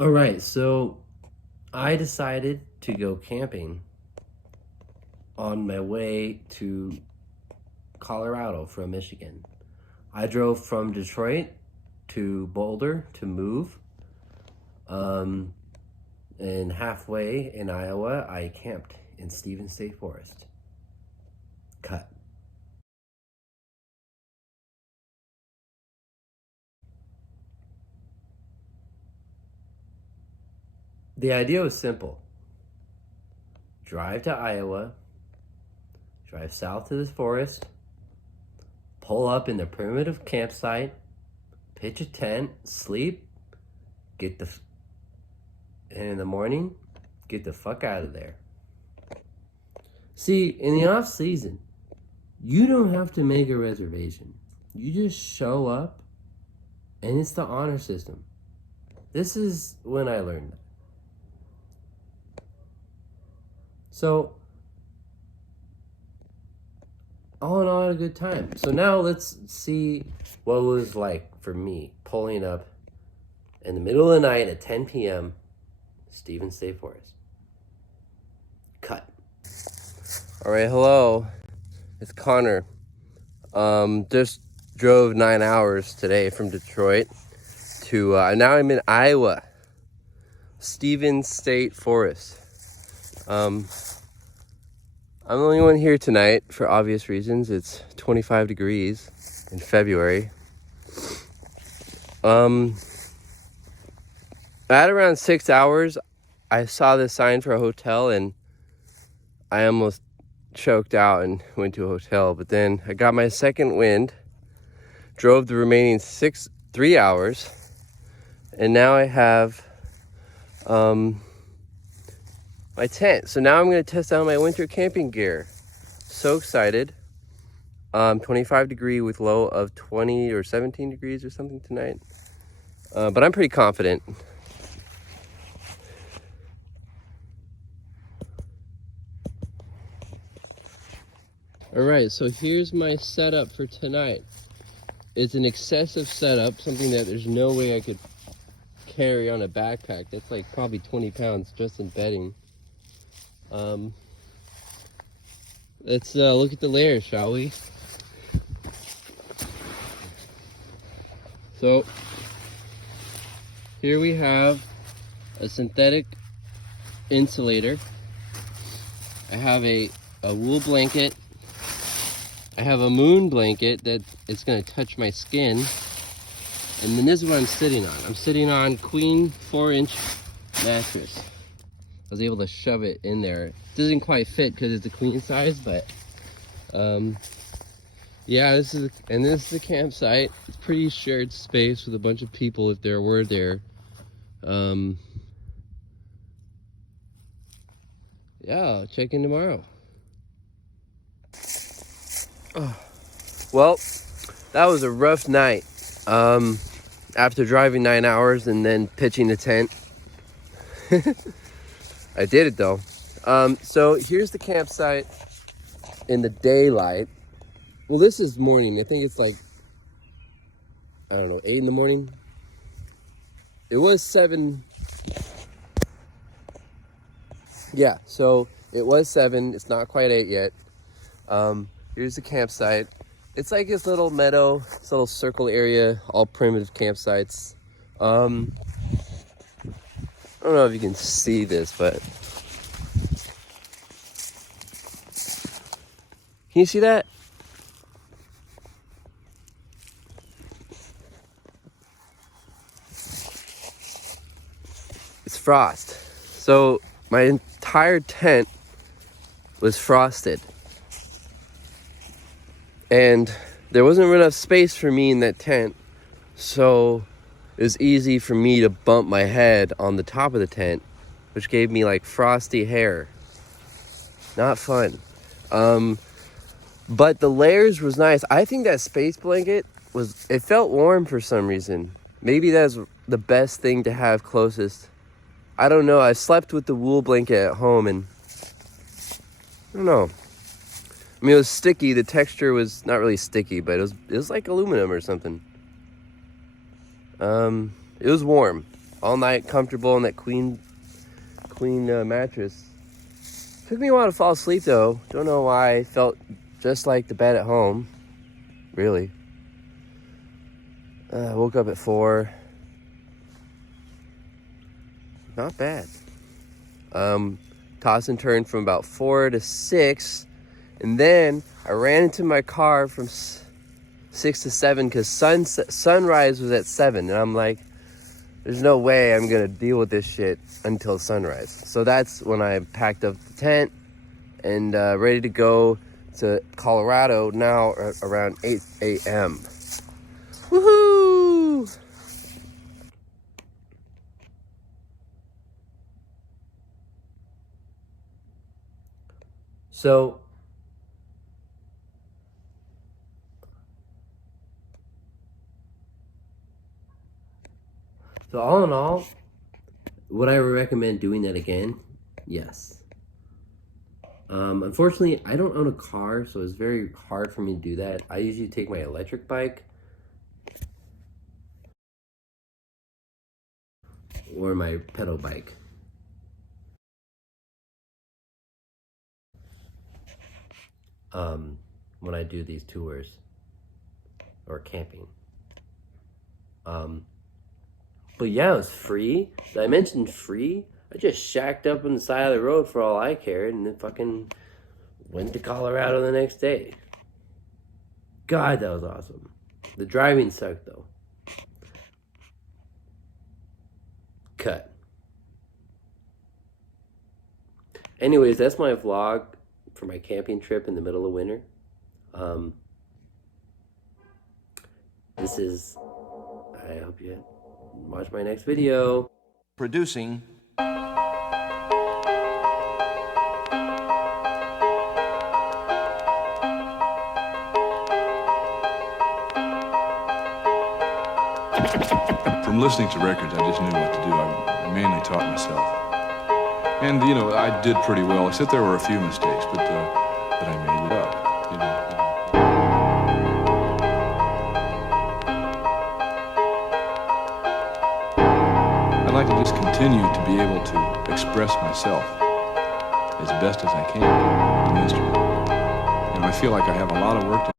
All right, so I decided to go camping on my way to Colorado from Michigan. I drove from Detroit to Boulder to move. Um, and halfway in Iowa, I camped in Stevens State Forest. Cut. The idea was simple. Drive to Iowa, drive south to this forest, pull up in the primitive campsite, pitch a tent, sleep, and in the morning, get the fuck out of there. See, in the off season, you don't have to make a reservation. You just show up, and it's the honor system. This is when I learned that. So, all in all, I had a good time. So now let's see what it was like for me pulling up in the middle of the night at 10 p.m. Stevens State Forest. Cut. All right, hello. It's Connor. Just drove 9 hours today from Detroit to now I'm in Iowa, Stevens State Forest. I'm the only one here tonight for obvious reasons. It's 25 degrees in February. At around 6 hours, I saw this sign for a hotel and I almost choked out and went to a hotel. But then I got my second wind, drove the remaining 3 hours, and now I have my tent. So now I'm going to test out my winter camping gear. So excited. 25 degree with low of 20 or 17 degrees or something tonight. But I'm pretty confident. All right, so here's my setup for tonight. It's an excessive setup, something that there's no way I could carry on a backpack. That's like probably 20 pounds just in bedding. Let's look at the layers, shall we? So here we have a synthetic insulator. I have a wool blanket. I have a moon blanket that it's going to touch my skin. And then this is what I'm sitting on. I'm sitting on queen 4-inch mattress. I was able to shove it in there. It doesn't quite fit because it's a queen size, but yeah, this is the campsite. It's pretty shared space with a bunch of people if there were there. Yeah, I'll check in tomorrow. Oh. Well, that was a rough night. After driving 9 hours and then pitching a tent. I did it though. So here's the campsite in the daylight. Well, this is morning. I think it's like, I don't know, 8 in the morning. It was 7. Yeah, so it was 7. It's not quite 8 yet. Here's the campsite. It's like this little meadow, this little circle area, all primitive campsites. I don't know if you can see this, but can you see that? It's frost. So my entire tent was frosted. And there wasn't enough space for me in that tent, so it was easy for me to bump my head on the top of the tent, which gave me like frosty hair. Not fun. But the layers was nice. I think that space blanket it felt warm for some reason. Maybe that's the best thing to have closest. I don't know. I slept with the wool blanket at home and I don't know. I mean, it was sticky. The texture was not really sticky, but it was like aluminum or something. It was warm. all night comfortable in that queen mattress. Took me a while to fall asleep though. Don't know why. I felt just like the bed at home. Really. Woke up at 4. Not bad. Toss and turn from about 4 to 6. And then I ran into my car from 6 to 7 because sunrise was at 7. And I'm like, there's no way I'm going to deal with this shit until sunrise. So that's when I packed up the tent and ready to go to Colorado now around 8 a.m. Woohoo! So all in all, would I recommend doing that again? Yes. Unfortunately, I don't own a car, so it's very hard for me to do that. I usually take my electric bike or my pedal bike. When I do these tours or camping. But yeah, it was free. Did I mention free? I just shacked up on the side of the road for all I cared and then fucking went to Colorado the next day. God, that was awesome. The driving sucked though. Cut. Anyways, that's my vlog for my camping trip in the middle of winter. I hope you watch my next video. Producing. From listening to records, I just knew what to do. I mainly taught myself. And, you know, I did pretty well, except there were a few mistakes, but I made it up, you know. I'd like to just continue to be able to express myself as best as I can on the instrument. And I feel like I have a lot of work to